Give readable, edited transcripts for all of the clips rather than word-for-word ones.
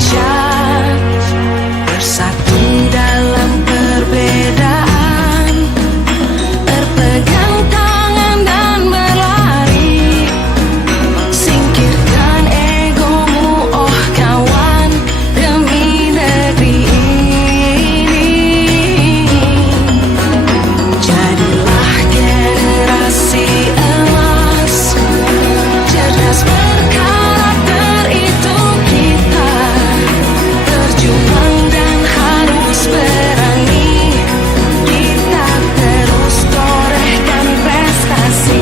Indonesia, bersatu dalam perbedaan, berpegang tangan dan berlari. Singkirkan egomu, oh kawan, demi negeri ini. Jadilah generasi emas, cerdas berkarakter, itu kita. Berjuang dan harus berani, kita terus torehkan prestasi.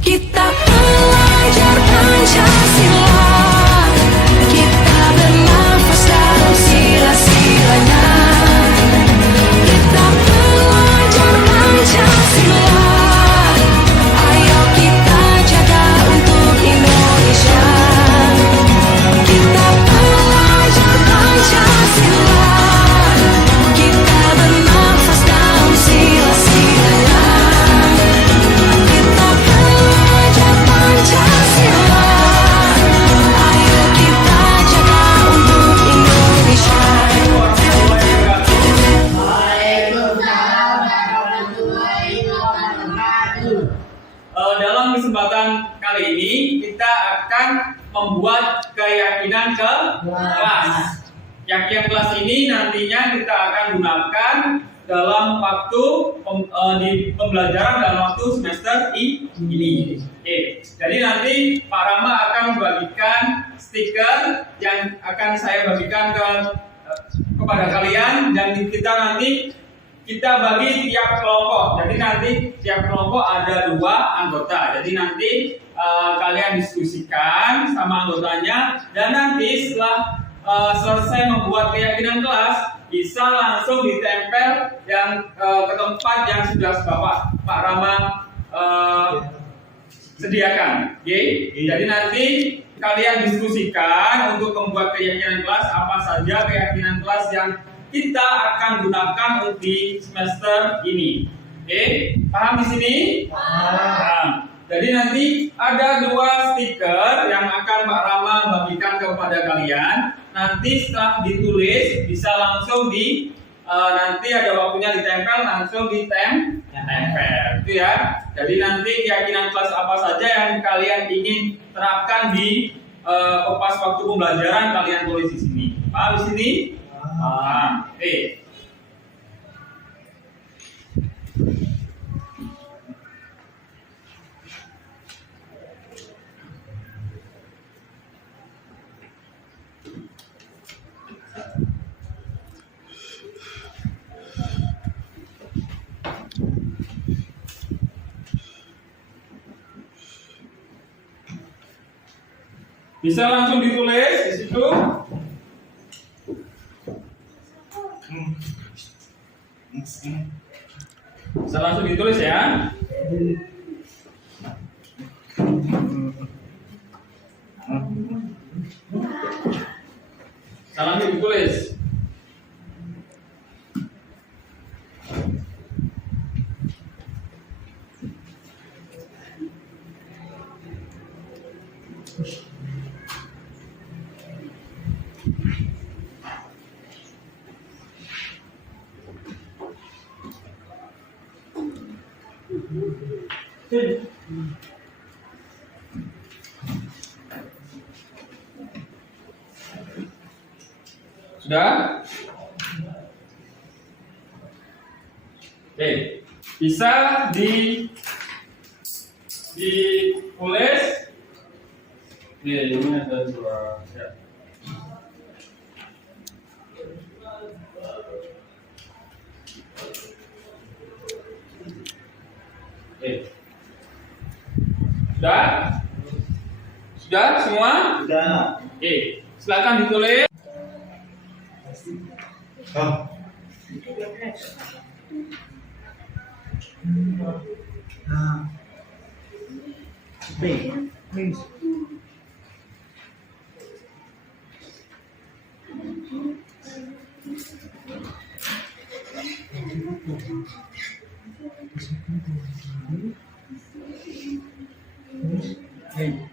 Kita pelajar Pancasila, kita bernafas dalam sila-silanya. Kita pelajar Pancasila, ayo kita jaga untuk Indonesia. Kita pelajar Pancasila, kita bernafas dalam sila-silanya. Kita pelajar Pancasila, ayo kita jaga untuk Indonesia. Dalam kesempatan kali ini kita akan membuat keyakinan kelas. Keyakinan kelas ini nantinya kita akan gunakan dalam waktu di pembelajaran dalam waktu semester ini. Oke. Jadi nanti Pak Rama akan membagikan stiker yang akan saya bagikan kepada kalian, dan kita bagi tiap kelompok. Jadi nanti tiap kelompok ada 2 anggota. Jadi nanti kalian diskusikan sama anggotanya, dan nanti setelah selesai membuat keyakinan kelas, bisa langsung ditempel yang ke tempat yang sudah Pak Rama sediakan. Okay? Jadi nanti kalian diskusikan untuk membuat keyakinan kelas, apa saja keyakinan kelas yang kita akan gunakan di semester ini. Oke, paham di sini? Paham. Jadi nanti ada 2 stiker yang akan Pak Rama bagikan kepada kalian. Nanti setelah ditulis bisa langsung nanti ada waktunya ditempel, langsung ditempel. Itu ya. Jadi nanti keyakinan kelas apa saja yang kalian ingin terapkan di pas waktu pembelajaran, kalian tulis di sini. Paham di sini? Oke. Bisa langsung ditulis di situ. Bisa langsung ditulis ya. Bisa langsung ditulis. Sudah? Oke, bisa ditulis. Ini ada 2 ya. Oke. Sudah? Sudah semua? Sudah. Oke, silakan ditulis. Nah. B. Means. A.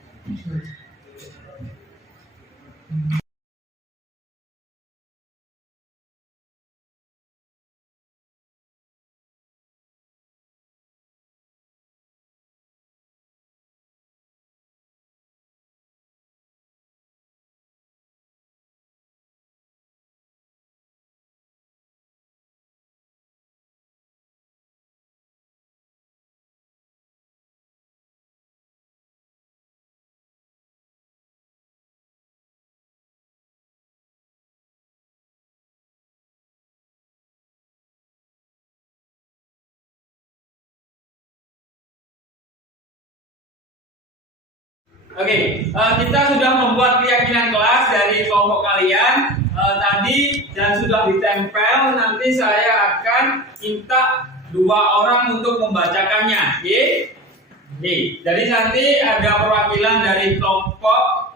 Oke, kita sudah membuat keyakinan kelas dari kelompok kalian tadi dan sudah ditempel. Nanti saya akan minta 2 orang untuk membacakannya. Jadi nanti ada perwakilan dari kelompok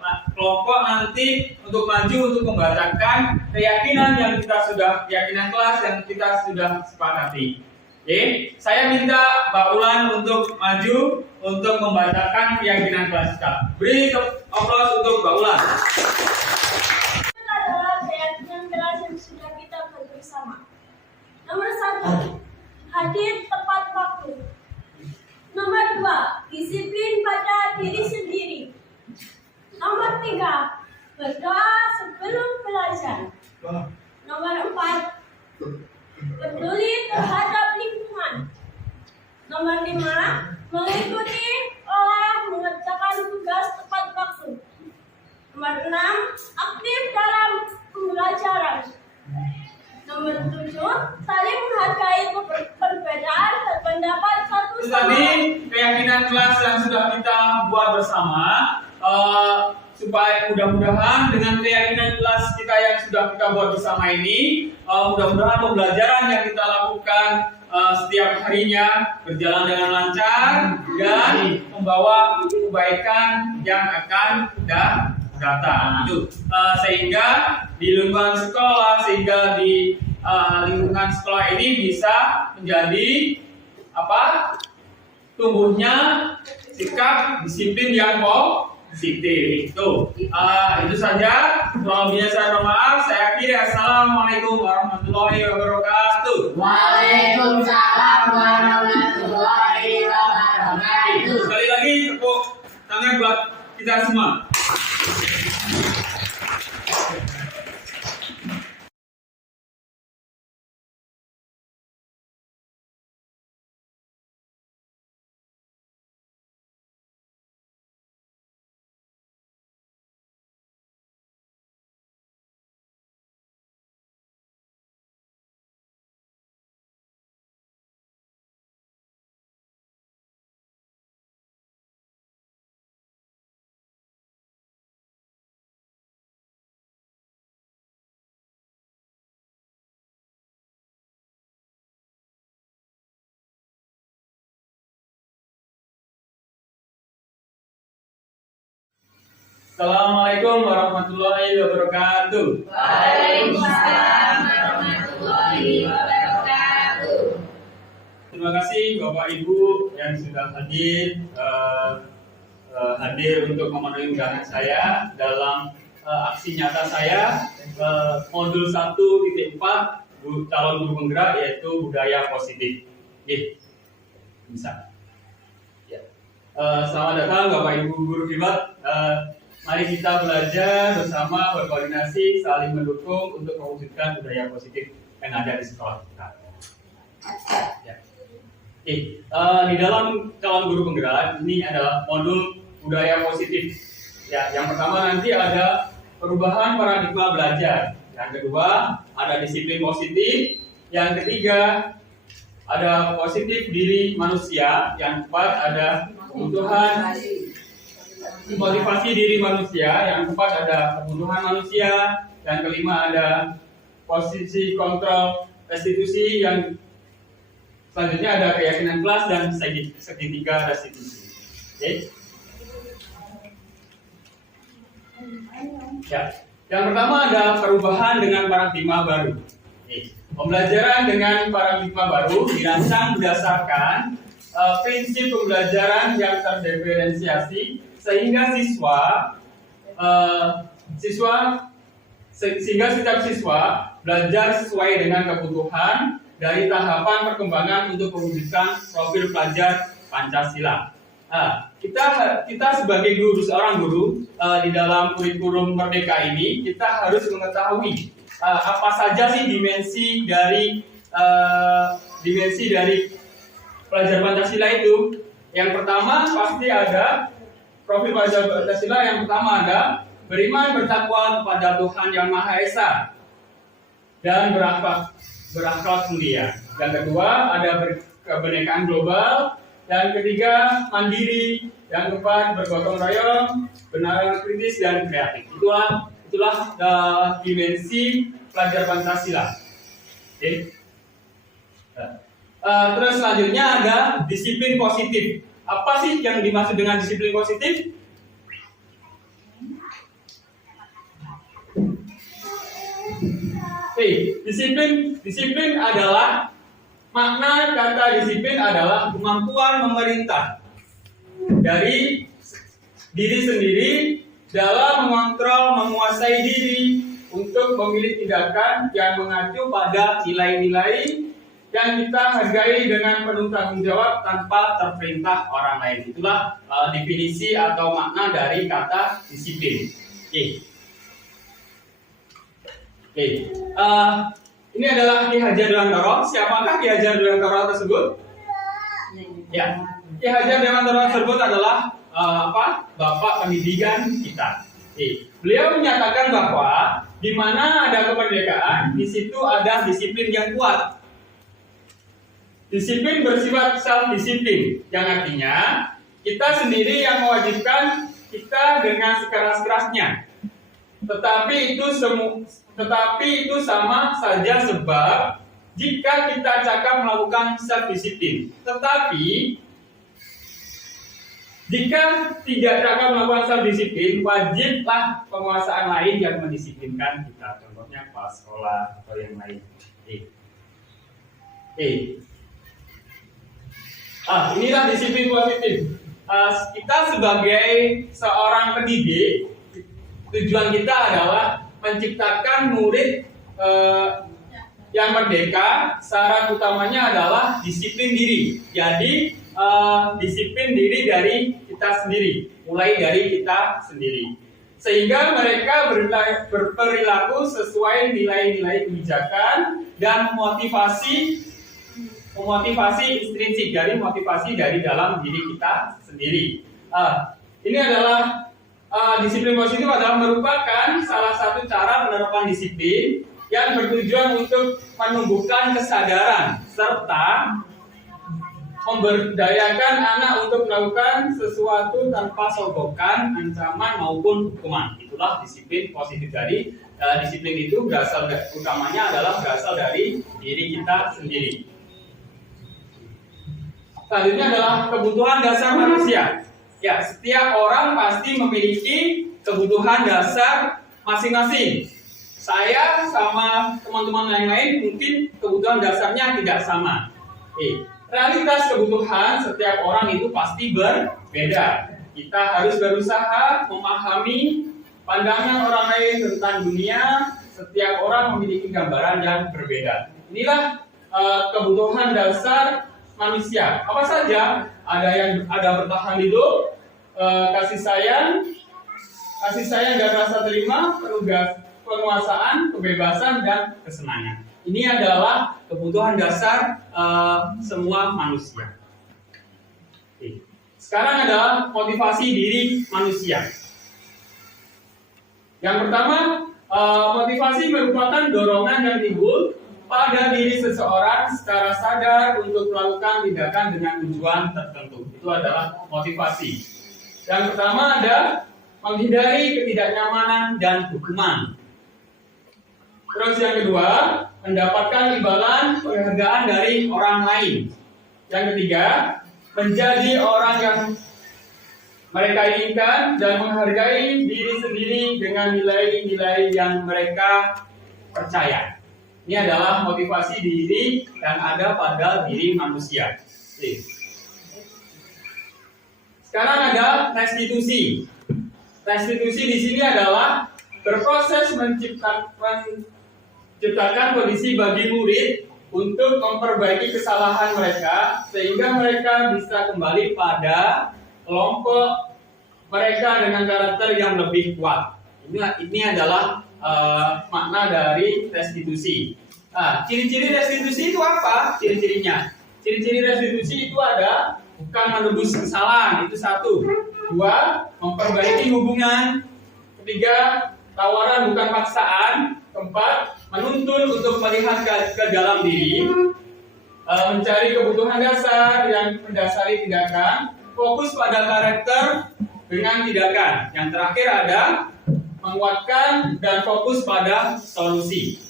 nanti untuk maju untuk membacakan keyakinan kelas yang kita sudah sepakati. Saya minta Mbak Ulan untuk maju untuk membacakan keyakinan kelas kita. Beri aplaus untuk Mbak Ulan. Itu adalah keyakinan kelas yang sudah kita buat bersama. Nomor 1, hadir tepat waktu. Nomor 2, disiplin pada diri sendiri. Nomor 3, berdoa sebelum belajar. Nomor 4, peduli terhadap lingkungan. Nomor 5, mengikuti mengerjakan tugas tepat waktu. Nomor 6, aktif dalam pembelajaran. Nomor 7, saling menghargai perbedaan pendapat satu Itu sama tadi lain. keyakinan kelas yang sudah kita buat bersama. Supaya mudah-mudahan dengan keyakinan kelas kita yang sudah kita buat bersama ini, mudah-mudahan pembelajaran yang kita lakukan setiap harinya berjalan dengan lancar dan membawa kebaikan yang akan datang. Itu sehingga di lingkungan sekolah ini bisa menjadi tumbuhnya sikap disiplin yang positif. Itu saja. Kalau biasa mohon maaf. Saya akhiri. Assalamualaikum warahmatullahi wabarakatuh. Waalaikumsalam warahmatullahi wabarakatuh. Sekali lagi tepuk tangan buat kita semua. Assalamualaikum warahmatullahi wabarakatuh. Waalaikumsalam warahmatullahi wabarakatuh. Terima kasih Bapak Ibu yang sudah hadir untuk memenuhi undangan saya dalam aksi nyata saya modul 1.4 calon guru penggerak, yaitu budaya positif. Bisa. Selamat datang Bapak Ibu guru hebat. Mari kita belajar bersama, berkoordinasi, saling mendukung untuk mewujudkan budaya positif yang ada di sekolah kita. Di dalam calon guru penggerak ini adalah modul budaya positif. Yang pertama nanti ada perubahan paradigma belajar. Yang kedua ada disiplin positif. Yang ketiga ada positif diri manusia. Yang keempat ada kebutuhan motivasi diri manusia. Yang keempat ada kebutuhan manusia. Yang kelima ada posisi kontrol restitusi. Yang selanjutnya ada keyakinan kelas dan segitiga restitusi. Ya, yang pertama ada perubahan dengan paradigma baru. Pembelajaran dengan paradigma baru dirancang berdasarkan prinsip pembelajaran yang terdiferensiasi sehingga setiap siswa belajar sesuai dengan kebutuhan dari tahapan perkembangan untuk mewujudkan profil pelajar Pancasila. Kita sebagai guru, seorang guru di dalam kurikulum Merdeka ini, kita harus mengetahui apa saja sih dimensi dari pelajar Pancasila itu. Yang pertama pasti ada profil pelajar Pancasila. Yang pertama ada beriman bertakwa kepada Tuhan Yang Maha Esa dan berakhlak mulia. Yang kedua ada kebenekaan global. Yang ketiga mandiri. Yang keempat bergotong royong, benar kritis dan kreatif. Itulah dimensi pelajar Pancasila. Oke. Terus selanjutnya ada disiplin positif. Apa sih yang dimaksud dengan disiplin positif? Disiplin adalah, makna kata disiplin adalah kemampuan memerintah dari diri sendiri dalam mengontrol, menguasai diri untuk memilih tindakan yang mengacu pada nilai-nilai yang kita hargai dengan penuh tanggung jawab tanpa terperintah orang lain. Itulah definisi atau makna dari kata disiplin. Ini adalah Ki Hajar Dewantara. Siapakah Ki Hajar Dewantara tersebut? Ya, Ki Hajar Dewantara tersebut adalah Bapak pendidikan kita. Beliau menyatakan bahwa di mana ada kemerdekaan, di situ ada disiplin yang kuat. Disiplin bersifat self-disiplin, yang artinya kita sendiri yang mewajibkan kita dengan sekeras-kerasnya. Tetapi itu sama saja sebab jika kita cakap melakukan self-disiplin. Tetapi jika tidak cakap melakukan self-disiplin, wajiblah penguasaan lain yang mendisiplinkan kita. Contohnya kepala sekolah atau yang lain. Inilah disiplin positif. Kita sebagai seorang pendidik, tujuan kita adalah menciptakan murid yang merdeka. Syarat utamanya adalah disiplin diri. Jadi disiplin diri dari kita sendiri, mulai dari kita sendiri, sehingga mereka berperilaku sesuai nilai-nilai kebijakan dan motivasi intrinsik dari motivasi dari dalam diri kita sendiri. Ini adalah disiplin positif adalah merupakan salah satu cara penerapan disiplin yang bertujuan untuk menumbuhkan kesadaran serta memberdayakan anak untuk melakukan sesuatu tanpa sogokan, ancaman maupun hukuman. Itulah disiplin positif. Dari disiplin itu utamanya adalah berasal dari diri kita sendiri. Selanjutnya adalah kebutuhan dasar manusia. Ya, setiap orang pasti memiliki kebutuhan dasar masing-masing. Saya sama teman-teman yang lain mungkin kebutuhan dasarnya tidak sama. Realitas kebutuhan setiap orang itu pasti berbeda. Kita harus berusaha memahami pandangan orang lain tentang dunia. Setiap orang memiliki gambaran yang berbeda. Inilah kebutuhan dasar manusia. Apa saja? Ada bertahan hidup, kasih sayang dan rasa terima, penguasaan, kebebasan dan kesenangan. Ini adalah kebutuhan dasar semua manusia. Sekarang adalah motivasi diri manusia. Yang pertama, motivasi merupakan dorongan yang timbul pada diri seseorang secara sadar untuk melakukan tindakan dengan tujuan tertentu. Itu adalah motivasi. Yang pertama ada menghindari ketidaknyamanan dan hukuman. Terus yang kedua, mendapatkan imbalan penghargaan dari orang lain. Yang ketiga, menjadi orang yang mereka inginkan dan menghargai diri sendiri dengan nilai-nilai yang mereka percaya. Ini adalah motivasi diri yang ada pada diri manusia. Oke. Sekarang ada restitusi. Restitusi di sini adalah berproses menciptakan kondisi bagi murid untuk memperbaiki kesalahan mereka sehingga mereka bisa kembali pada kelompok mereka dengan karakter yang lebih kuat. Ini adalah makna dari restitusi. Ciri-ciri restitusi itu apa? Ciri-cirinya. Ciri-ciri restitusi itu ada bukan menebus kesalahan, itu satu. Dua, memperbaiki hubungan. Ketiga, tawaran bukan paksaan. Keempat, menuntun untuk melihat ke dalam diri. Mencari kebutuhan dasar yang mendasari tindakan. Fokus pada karakter dengan tindakan. Yang terakhir ada menguatkan dan fokus pada solusi.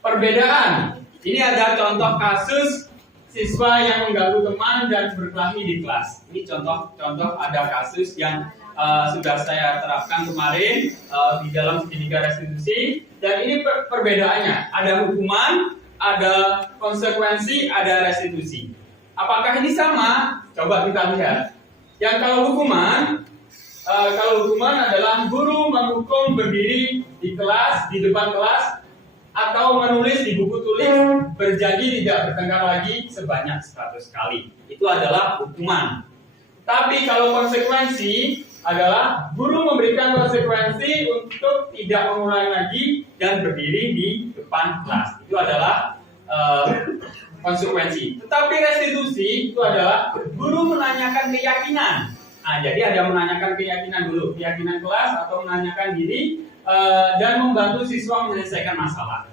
Perbedaan. Ini ada contoh kasus siswa yang mengganggu teman dan berkelahi di kelas. Ini contoh ada kasus yang sudah saya terapkan kemarin di dalam segitiga restitusi. Dan ini perbedaannya. Ada hukuman, ada konsekuensi, ada restitusi. Apakah ini sama? Coba kita lihat. Yang kalau hukuman adalah guru menghukum berdiri di kelas, di depan kelas, atau menulis di buku tulis berjanji tidak bertengkar lagi sebanyak 100 kali. Itu adalah hukuman. Tapi kalau konsekuensi adalah guru memberikan konsekuensi untuk tidak mengulangi lagi dan berdiri di depan kelas. Itu adalah konsekuensi. Tetapi restitusi itu adalah guru menanyakan keyakinan. Jadi ada menanyakan keyakinan dulu, keyakinan kelas atau menanyakan diri dan membantu siswa menyelesaikan masalah.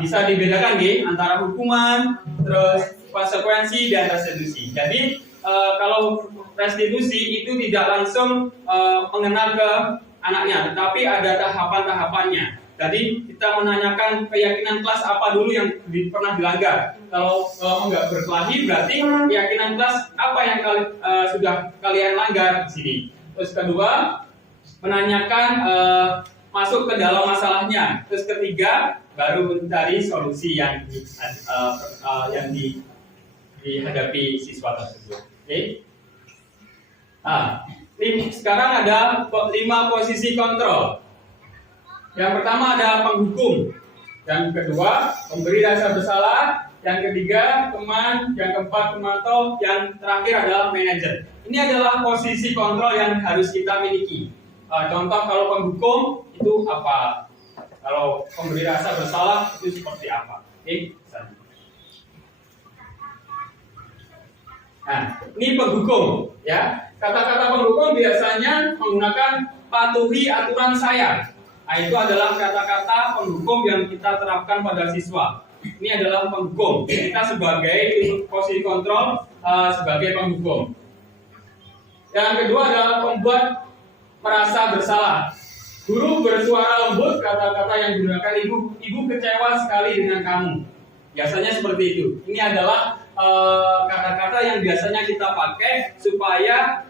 Bisa dibedakan antara hukuman, terus konsekuensi dan restitusi. Jadi kalau restitusi itu tidak langsung mengenal ke anaknya, tetapi ada tahapan-tahapannya. Jadi kita menanyakan keyakinan kelas apa dulu yang pernah dilanggar. Kalau enggak berkelahi berarti keyakinan kelas apa yang sudah kalian langgar di sini. Terus kedua, menanyakan masuk ke dalam masalahnya. Terus ketiga, baru mencari solusi yang dihadapi siswa tersebut. Oke. Sekarang ada 5 posisi kontrol. Yang pertama ada penghukum, yang kedua pemberi rasa bersalah, yang ketiga teman, yang keempat pemantau, yang terakhir adalah manajer. Ini adalah posisi kontrol yang harus kita miliki. Contoh kalau penghukum itu apa? Kalau pemberi rasa bersalah itu seperti apa? Oke, nah, ini penghukum, ya. Kata-kata penghukum biasanya menggunakan patuhi aturan saya. Itu adalah kata-kata penghukum yang kita terapkan pada siswa. Ini adalah penghukum. Kita sebagai posisi kontrol sebagai penghukum. Yang kedua adalah pembuat merasa bersalah. Guru bersuara lembut, kata-kata yang digunakan ibu kecewa sekali dengan kamu. Biasanya seperti itu. Ini adalah kata-kata yang biasanya kita pakai supaya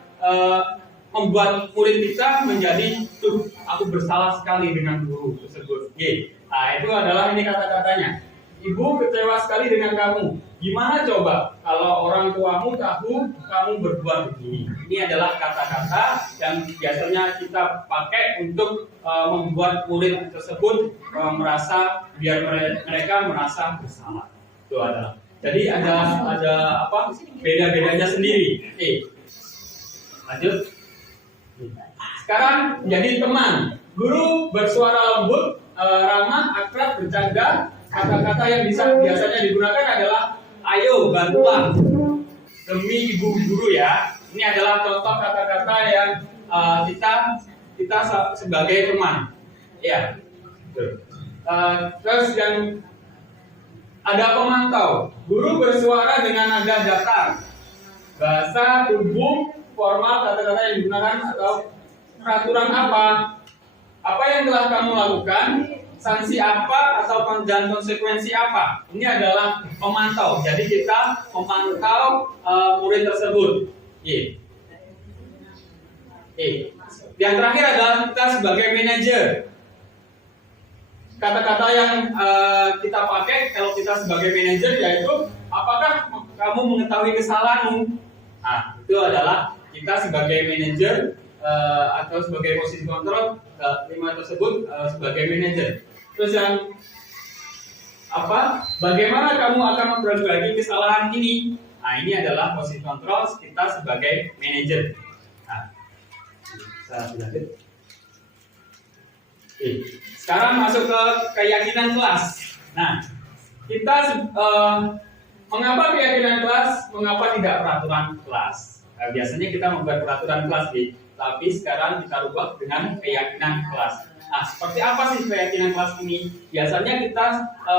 membuat murid kita menjadi aku bersalah sekali dengan guru tersebut. Itu adalah ini kata-katanya. Ibu kecewa sekali dengan kamu. Gimana coba kalau orang tuamu tahu kamu berbuat begini? Ini adalah kata-kata yang biasanya kita pakai untuk membuat murid tersebut merasa biar mereka merasa bersalah. Itu adalah. Jadi ada apa? Beda-bedanya sendiri. Lanjut. Sekarang jadi teman. Guru bersuara lembut, ramah, akrab, bercanda. Kata-kata yang biasanya digunakan adalah ayo bantulah demi ibu guru ya. Ini adalah contoh kata-kata yang kita sebagai teman. Ya. Terus yang ada pemantau. Guru bersuara dengan nada datar. Bahasa tubuh formal kata-kata yang digunakan atau peraturan apa yang telah kamu lakukan sanksi apa atau dan konsekuensi apa? Ini adalah memantau. Jadi kita memantau murid tersebut. Yang terakhir adalah kita sebagai manajer. Kata-kata yang kita pakai kalau kita sebagai manajer yaitu apakah kamu mengetahui kesalahanmu? Nah, itu adalah kita sebagai manajer atau sebagai posisi kontrol lima tersebut sebagai manajer. Terus yang apa? Bagaimana kamu akan memperbaiki kesalahan ini? Nah, ini adalah posisi kontrol kita sebagai manajer. Nah, sekarang masuk ke keyakinan kelas. Nah, kita mengapa keyakinan kelas? Mengapa tidak peraturan kelas? Nah, biasanya kita membuat peraturan kelas, tapi sekarang kita rubah dengan keyakinan kelas. Nah, seperti apa sih keyakinan kelas ini? Biasanya kita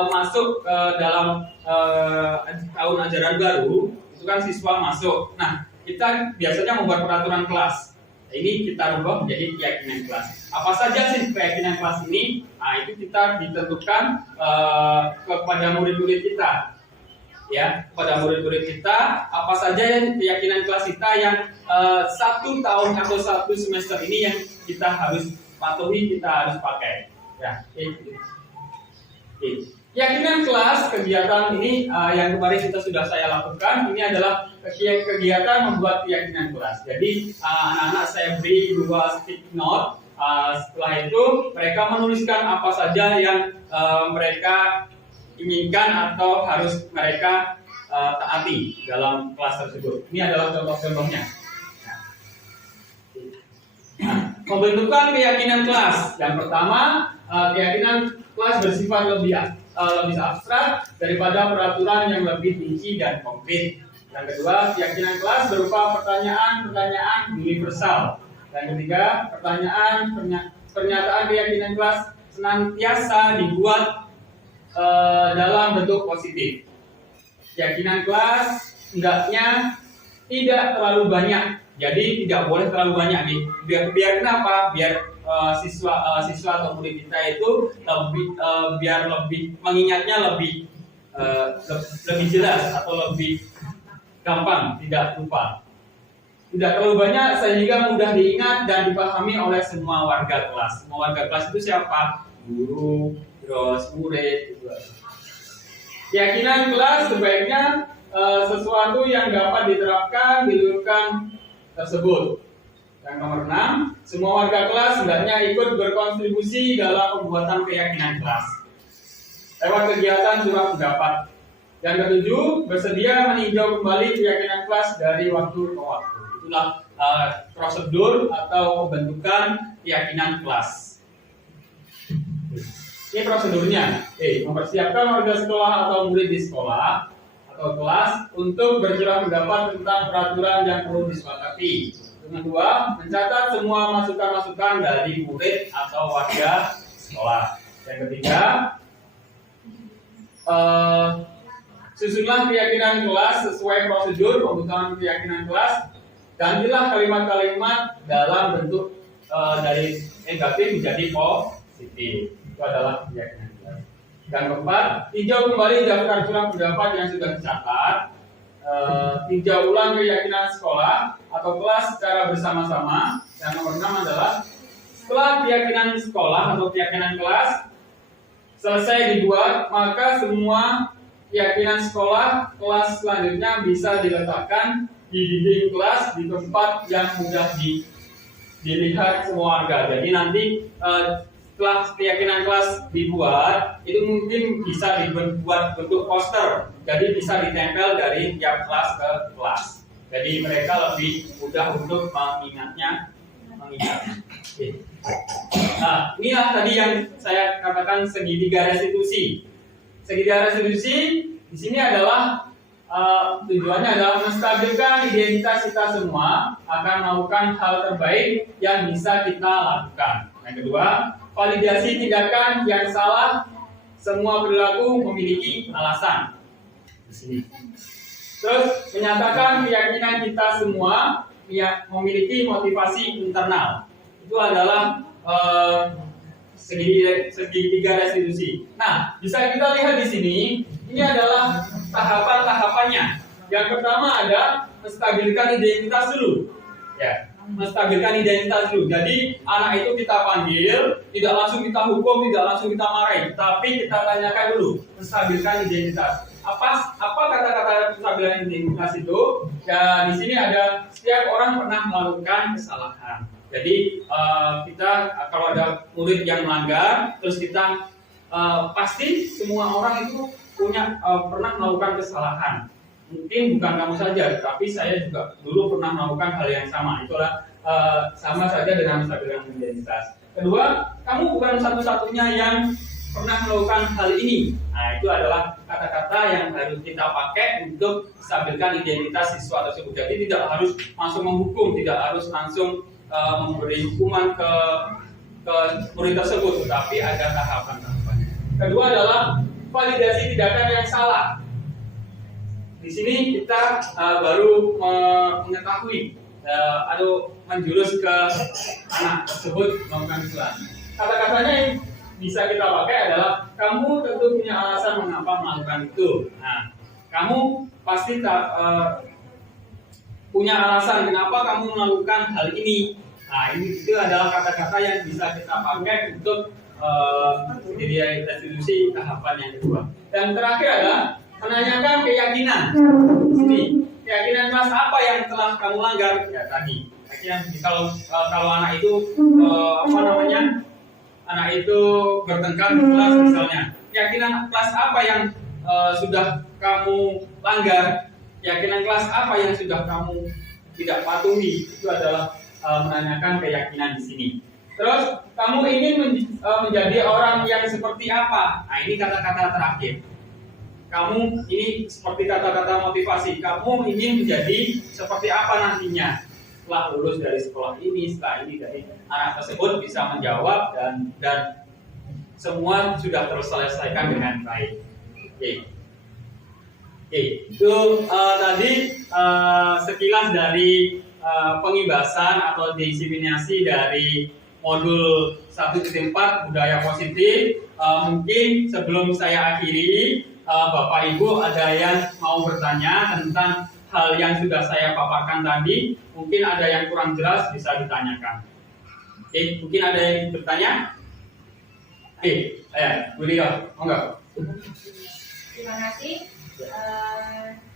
masuk ke dalam tahun ajaran baru, itu kan siswa masuk. Nah, kita biasanya membuat peraturan kelas. Nah, ini kita rubah menjadi keyakinan kelas. Apa saja sih keyakinan kelas ini? Nah, itu kita ditentukan kepada murid-murid kita. Ya, pada murid-murid kita apa saja keyakinan kelas kita yang 1 tahun atau 1 semester ini yang kita harus patuhi, kita harus pakai. Ya, keyakinan kelas kegiatan ini yang kemarin sudah saya lakukan. Ini adalah kegiatan membuat keyakinan kelas. Jadi anak-anak saya beri 2 stick note. Setelah itu mereka menuliskan apa saja yang mereka inginkan atau harus mereka taati dalam kelas tersebut. Ini adalah contoh-contohnya. Nah, pembentukan keyakinan kelas. Yang pertama, keyakinan kelas bersifat lebih abstrak daripada peraturan yang lebih rinci dan konkret. Yang kedua, keyakinan kelas berupa pertanyaan-pertanyaan universal. Yang ketiga, pernyataan keyakinan kelas senantiasa dibuat dalam bentuk positif. Keyakinan kelas hendaknya tidak terlalu banyak. Jadi tidak boleh terlalu banyak nih. Biar kenapa? Biar siswa atau murid kita itu biar lebih mengingatnya lebih jelas atau lebih gampang, tidak lupa. Tidak terlalu banyak sehingga mudah diingat dan dipahami oleh semua warga kelas. Semua warga kelas itu siapa? Guru, terus murid. Keyakinan kelas sebaiknya sesuatu yang dapat diterapkan di lingkungan tersebut. Yang nomor 6, semua warga kelas hendaknya ikut berkontribusi dalam pembuatan keyakinan kelas lewat kegiatan surat pendapat. Yang ketujuh, bersedia meninjau kembali keyakinan kelas dari waktu ke waktu. Itulah prosedur atau pembentukan keyakinan kelas. Ini prosedurnya. Mempersiapkan warga sekolah atau murid di sekolah atau kelas untuk berkira pendapat tentang peraturan yang perlu disepakati. Yang kedua, mencatat semua masukan-masukan dari murid atau warga sekolah. Yang ketiga, susunlah keyakinan kelas sesuai prosedur pembentukan keyakinan kelas. Gantilah kalimat-kalimat dalam bentuk dari negatif menjadi positif. Itu adalah keyakinan kelas. Yang keempat, tinjau kembali daftar surat pendapat yang sudah dicatat. Tinjau ulang keyakinan sekolah atau kelas secara bersama-sama. Yang nomor 6 adalah setelah keyakinan sekolah atau keyakinan kelas selesai dibuat, maka semua keyakinan sekolah kelas selanjutnya bisa diletakkan di dinding kelas di tempat yang mudah dilihat semua warga. Jadi nanti setelah keyakinan kelas dibuat, itu mungkin bisa dibuat bentuk poster. Jadi bisa ditempel dari tiap kelas ke kelas. Jadi mereka lebih mudah untuk mengingatnya. Nah, inilah tadi yang saya katakan segitiga restitusi. Segitiga restitusi di sini adalah tujuannya adalah menstabilkan identitas kita semua akan melakukan hal terbaik yang bisa kita lakukan. Yang kedua, validasi tindakan yang salah. Semua perilaku memiliki alasan. Di sini. Terus menyatakan keyakinan kita semua memiliki motivasi internal. Itu adalah segitiga restitusi. Nah, bisa kita lihat di sini, ini adalah tahapan-tahapannya. Yang pertama ada menstabilkan identitas dulu. Ya, menstabilkan identitas dulu. Jadi anak itu kita panggil, tidak langsung kita hukum, tidak langsung kita marahi, tapi kita tanyakan dulu, menstabilkan identitas. Apa kata-kata menstabilkan identitas itu? Ya, di sini ada setiap orang pernah melakukan kesalahan. Jadi kita kalau ada murid yang melanggar, terus kita pasti semua orang itu pernah melakukan kesalahan. Mungkin bukan kamu saja, tapi saya juga dulu pernah melakukan hal yang sama. Itulah sama saja dengan menstabilkan identitas. Kedua, kamu bukan satu-satunya yang pernah melakukan hal ini. Nah, itu adalah kata-kata yang harus kita pakai untuk stabilkan identitas siswa tersebut. Jadi tidak harus langsung menghukum, tidak harus langsung memberi hukuman ke murid tersebut, tetapi ada tahapan-tahapannya. Kedua adalah validasi tindakan yang salah. Di sini kita baru mengetahui atau menjurus ke anak tersebut melakukan kesalahan. Kata-katanya yang bisa kita pakai adalah kamu tentu punya alasan mengapa melakukan itu. Nah, kamu pasti punya alasan kenapa kamu melakukan hal ini. Nah, itu adalah kata-kata yang bisa kita pakai untuk jadi restitusi tahapan yang kedua. Dan terakhir adalah menanyakan keyakinan. Sini, keyakinan kelas apa yang telah kamu langgar? Ya tadi. Keyakinan kalau anak itu anak itu bertengkar di kelas misalnya. Keyakinan kelas apa yang sudah kamu langgar? Keyakinan kelas apa yang sudah kamu tidak patuhi? Itu adalah menanyakan keyakinan di sini. Terus kamu ingin menjadi orang yang seperti apa? Nah, ini kata-kata terakhir. Kamu ini seperti kata-kata motivasi. Kamu ingin menjadi seperti apa nantinya setelah lulus dari sekolah ini, setelah ini. Jadi anak tersebut bisa menjawab dan semua sudah terselesaikan dengan baik. Oke, itu tadi sekilas dari pengibasan atau diseminasi dari modul 1.4 budaya positif. Mungkin sebelum saya akhiri, Bapak Ibu ada yang mau bertanya tentang hal yang sudah saya paparkan tadi. Mungkin ada yang kurang jelas, bisa ditanyakan. Oke, mungkin ada yang bertanya? Oke, Bu Lila, enggak? Terima kasih.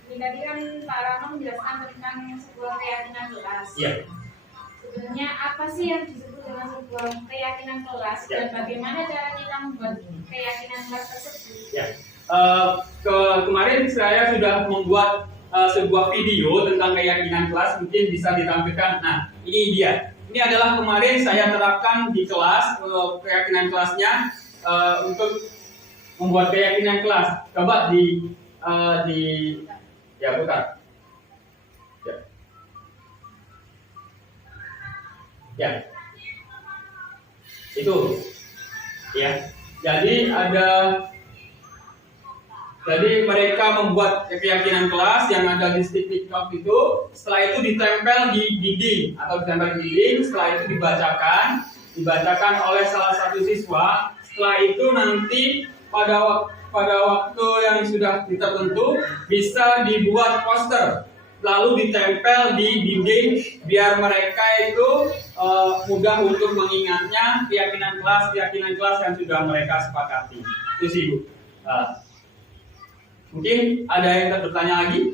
Ini tadi kan Pak Rano menjelaskan tentang sebuah keyakinan kelas. Iya. Sebenarnya apa sih yang disebut dengan sebuah keyakinan kelas dan bagaimana cara kita membuat keyakinan kelas tersebut? Ya. Kemarin saya sudah membuat sebuah video tentang keyakinan kelas, mungkin bisa ditampilkan. Nah, ini dia. Ini adalah kemarin saya terapkan di kelas keyakinan kelasnya untuk membuat keyakinan kelas. Coba ya putar. Ya. Itu. Ya. Jadi mereka membuat keyakinan kelas yang ada di stick note itu. Setelah itu ditempel di dinding atau ditempel di dinding. Setelah itu dibacakan oleh salah satu siswa. Setelah itu nanti pada waktu yang sudah tertentu bisa dibuat poster, lalu ditempel di dinding biar mereka itu mudah untuk mengingatnya keyakinan kelas yang sudah mereka sepakati. Itu sih Bu. Mungkin ada yang bertanya lagi?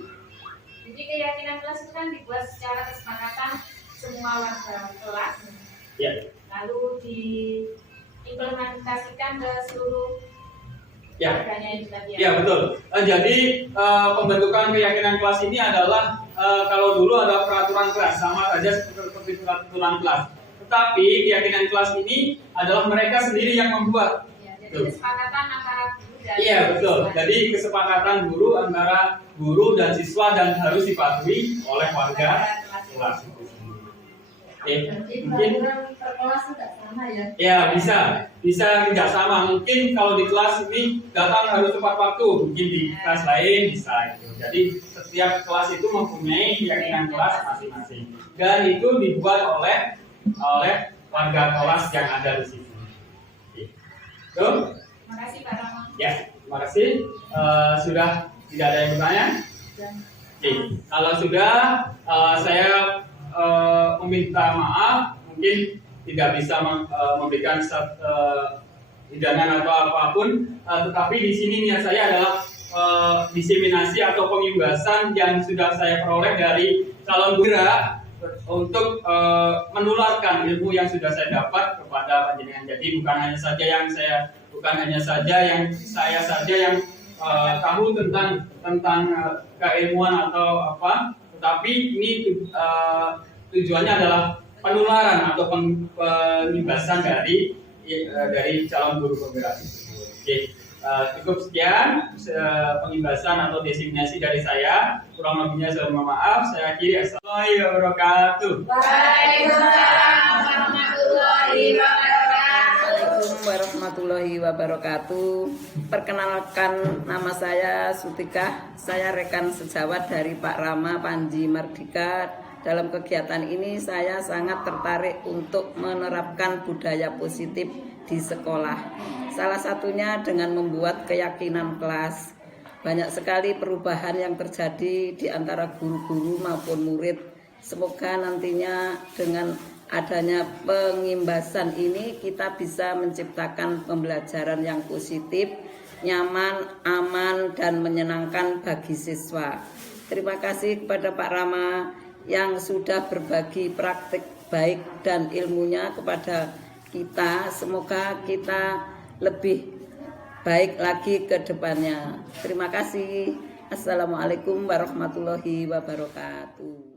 Jadi keyakinan kelas itu kan dibuat secara kesepakatan semua warga kelas, Ya. lalu diimplementasikan ke seluruh Ya. warganya itu tadi. Ya betul. Jadi pembentukan keyakinan kelas ini adalah kalau dulu ada peraturan kelas, sama saja seperti peraturan kelas. Tetapi keyakinan kelas ini adalah mereka sendiri yang membuat. Ya, jadi kesepakatan antara guru dan Iya betul. siswa. Jadi kesepakatan guru antara guru dan siswa dan harus dipatuhi oleh warga kelas. Mungkin per kelas tidak sama ya. ya bisa tidak sama. Mungkin kalau di kelas ini datang harus tepat waktu, mungkin di kelas lain bisa itu. Jadi setiap kelas itu mempunyai keyakinan kelas masing-masing dan itu dibuat oleh warga kelas yang ada di situ. Oke. Tuh. Terima kasih Pak Rama. Ya, terima kasih. Sudah tidak ada yang bertanya? Oke, kalau sudah, saya meminta maaf, mungkin tidak bisa memberikan hidangan atau apapun, tetapi di sini niat saya adalah diseminasi atau pengimbasan yang sudah saya peroleh dari calon guru untuk menularkan ilmu yang sudah saya dapat kepada panjenengan. Jadi bukan hanya saja yang saya tahu tentang keilmuan atau apa, tetapi ini tujuannya adalah penularan atau pengimbasan dari calon guru penggerak. Oke, cukup sekian pengimbasan atau diseminasi dari saya. Kurang lebihnya saya mohon maaf. Saya akhiri. Assalamualaikum wabarakatuh. Waalaikumsalam warahmatullahi wabarakatuh. Assalamualaikum warahmatullahi wabarakatuh. Perkenalkan, nama saya Sutikah. Saya rekan sejawat dari Pak Rama Panji Mardika. Dalam kegiatan ini saya sangat tertarik untuk menerapkan budaya positif di sekolah. Salah satunya dengan membuat keyakinan kelas. Banyak sekali perubahan yang terjadi di antara guru-guru maupun murid. Semoga nantinya dengan adanya pengimbasan ini kita bisa menciptakan pembelajaran yang positif, nyaman, aman, dan menyenangkan bagi siswa. Terima kasih kepada Pak Rama yang sudah berbagi praktik baik dan ilmunya kepada kita. Semoga kita lebih baik lagi ke depannya. Terima kasih. Assalamualaikum warahmatullahi wabarakatuh.